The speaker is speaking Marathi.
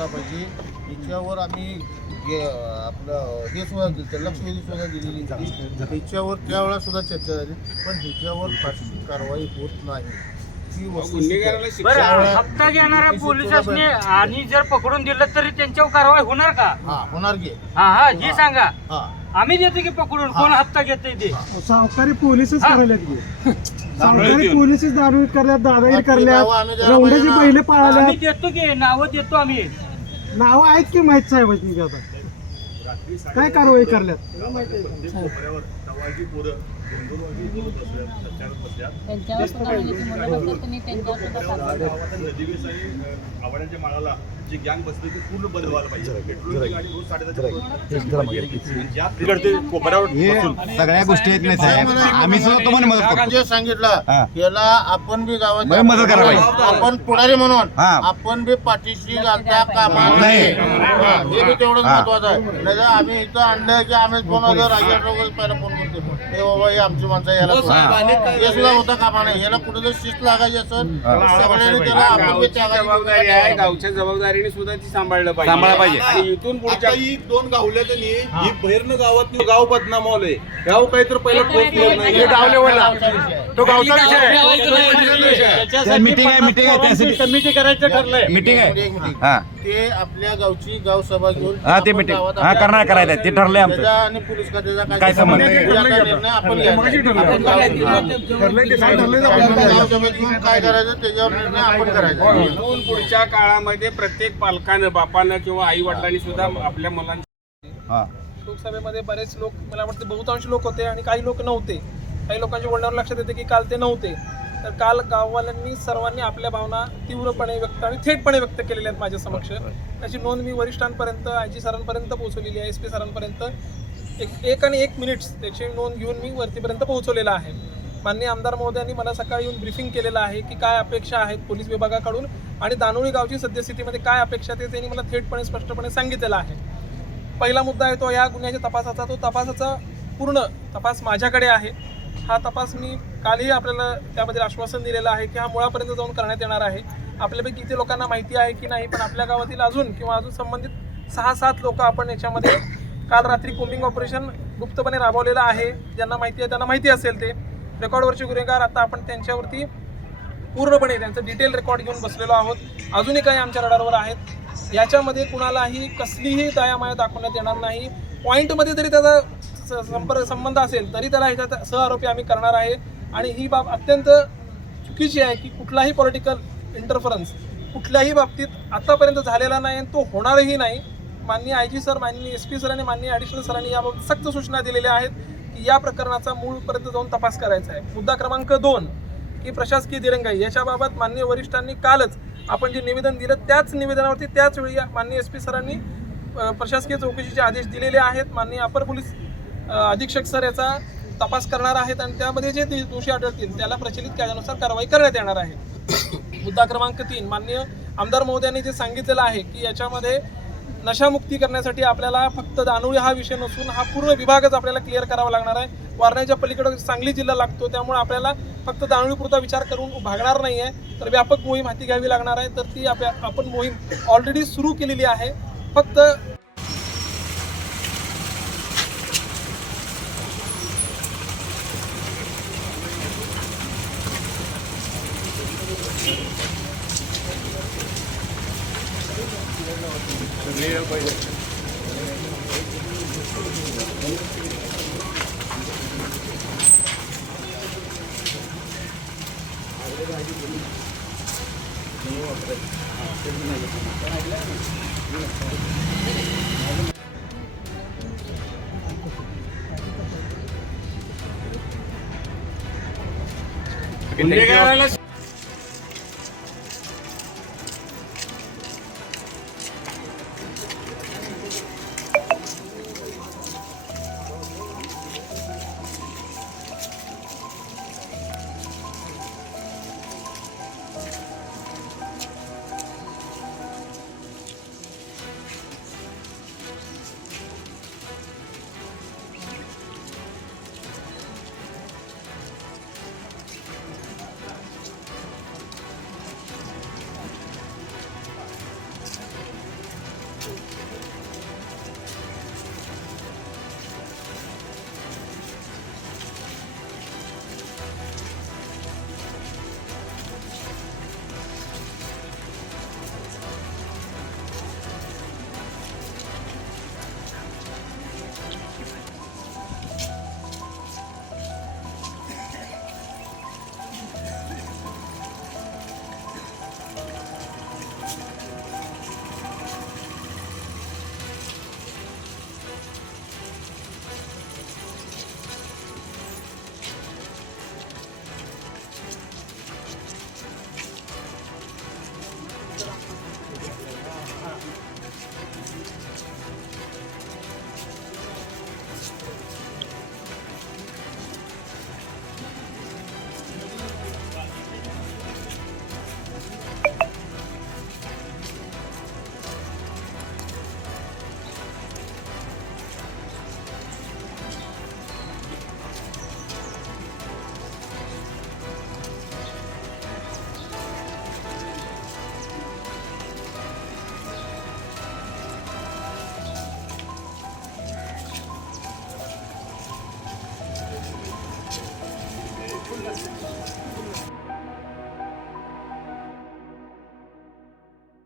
पाहिजे याच्यावर आम्ही आपलं हे सुद्धा दिलं, लक्षवेधी सुद्धा दिलेली होती. याच्यावर त्यावेळेला सुद्धा चर्चा झाली, पण ह्याच्यावर फारशी कारवाई होत नाही. हप्ता घेणाऱ्या पोलिसांनी आणि जर पकडून दिलं तरी त्यांच्यावर कारवाई होणार का? होणार की. हा हे सांगा. आम्ही देतो की पकडून, कोण हप्ता घेते ते? सावकारी पोलिसच करायला सावकारी पोलिसच दारू करल्यात, दादागिरी करल्यात, रौंडाचे पहिले पाळल्या. आम्ही देतो की, नावं देतो आम्ही. नाव आहेत की माहित साहेब आता काय कारवाई करल्यात? आवड्यांच्या माळाला जी गँग बसली ती पूर्ण बंद व्हायला पाहिजे. सगळ्या गोष्टी येत नाही साहेब. आम्ही सुद्धा तुम्हाला मदत करतो. जे सांगितलं याला आपण बी गावात मदत करायला पाहिजे. आपण पुढारी म्हणून आपण बी पाठीशी घालता कामा नये. हे बी तेवढंच महत्वाचं आहे. नाही तर आम्ही इथं आणलं की आम्ही फोन वगैरे पहिला फोन करतो, हे बाबा हे आमची माणसं याला हे सुद्धा होता कामा नाही. याला कुठेतरी शिस्त लागायची असेल सगळ्यांनी त्याला आपण जबाबदारी आहे. गावच्या जबाबदारीने सुद्धा ती सांभाळलं पाहिजे. आणि इथून पुढच्या ही दोन गावल्या त्यांनी ही बहिर्ण गावात गाव बदनाम होलंय. गाव काहीतरी पहिलं ठोक दिलं नाही. गाव लेवलला तो गावचा विषय. मीटिंग आहे त्यासाठी कमिटी करायचं ठरलंय. मीटिंग आहे. ते आपल्या गावची गाव सभा घेऊन ते मीटिंग करायचं ते ठरलंय आमचं. आणि पोलीस खात्याचा काय संबंध? निर्णय आपण काय करायचं त्याच्यावर निर्णय आपण करायचा. इथून पुढच्या काळामध्ये प्रत्येक पालकानं, बापानं किंवा आई वडिलांनी सुद्धा आपल्या मुलांच्या लोकसभेमध्ये बरेच लोक, मला वाटतं बहुतांश लोक होते आणि काही लोक नव्हते. काही लोकांच्या बोलण्यावर लक्षात येते की काल ते नव्हते. तर काल गाववाल्यांनी सर्वांनी आपल्या भावना तीव्रपणे व्यक्त आणि थेटपणे व्यक्त केलेल्या आहेत माझ्या समक्ष. त्याची नोंद मी वरिष्ठांपर्यंत, IG सरांपर्यंत पोहोचवलेली आहे, SP सरांपर्यंत. एक आणि 1 मिनिट त्याची नोंद घेऊन मी वरतीपर्यंत पोहोचवलेला आहे. माननीय आमदार महोदयांनी मला सकाळी येऊन ब्रीफिंग केलेलं आहे की काय अपेक्षा आहेत पोलीस विभागाकडून आणि दानोळी गावची सद्यस्थितीमध्ये काय अपेक्षा आहेत त्यांनी मला थेटपणे स्पष्टपणे सांगितलेलं आहे. पहिला मुद्दा आहे तो या गुन्ह्याच्या तपासाचा. तो तपासाचा पूर्ण तपास माझ्याकडे आहे. हा तपास मी कालही आपल्याला त्यामध्ये आश्वासन दिलेलं आहे की हा मुळापर्यंत जाऊन करण्यात येणार आहे. आपल्यापैकी किती लोकांना माहिती आहे की नाही, पण आपल्या गावातील अजून किंवा अजून संबंधित 6-7 लोक आपण याच्यामध्ये काल रात्री कोम्बिंग ऑपरेशन गुप्तपणे राबवलेलं आहे. ज्यांना माहिती आहे त्यांना माहिती असेल. ते रेकॉर्डवरचे गुन्हेगार आता आपण त्यांच्यावरती पूर्णपणे त्यांचं डिटेल रेकॉर्ड घेऊन बसलेलो आहोत. अजूनही काही आमच्या रडारवर आहेत. याच्यामध्ये कुणालाही कसलीही दयामाया दाखवण्यात येणार नाही. पॉईंटमध्ये जरी त्याचा संबंध असेल तरी त्याला ह्याच्यात सहआरोपी आम्ही करणार आहे. आणि ही बाब अत्यंत चुकीची आहे की कुठलाही पॉलिटिकल इंटरफरन्स कुठल्याही बाबतीत आतापर्यंत झालेला नाही आणि तो होणारही नाही. माननीय IG सर, माननीय SP सर आणि माननीय ॲडिशनल सरांनी याबाबत सक्त सूचना दिलेल्या आहेत की या प्रकरणाचा मूळपर्यंत जाऊन तपास करायचा आहे. मुद्दा क्रमांक 2 की प्रशासकीय दिरंगाई. याच्याबाबत माननीय वरिष्ठांनी कालच आपण जे निवेदन दिलं त्याच निवेदनावरती त्याच वेळी माननीय SP सरांनी प्रशासकीय चौकशीचे आदेश दिलेले आहेत. माननीय अपर पोलीस अधीक्षक सर याचा तपास करणार आहेत आणि त्यामध्ये जे दोषी आढळतील त्याला प्रचलित कायद्यानुसार कारवाई करण्यात येणार आहे. मुद्दा क्रमांक 3 माननीय आमदार महोदयांनी जे सांगितलेलं आहे की याच्यामध्ये नशामुक्ती करण्यासाठी आपल्याला फक्त दानोळी हा विषय नसून हा पूर्ण विभागच आपल्याला क्लिअर करावा लागणार आहे. वारण्याच्या पलीकडे सांगली जिल्हा लागतो, त्यामुळे आपल्याला फक्त दानोळीपुरता विचार करून भागणार नाही आहे, तर व्यापक मोहीम हाती घ्यावी लागणार आहे. तर ती आपण मोहीम ऑलरेडी सुरू केलेली आहे. फक्त गुन्हेगाराला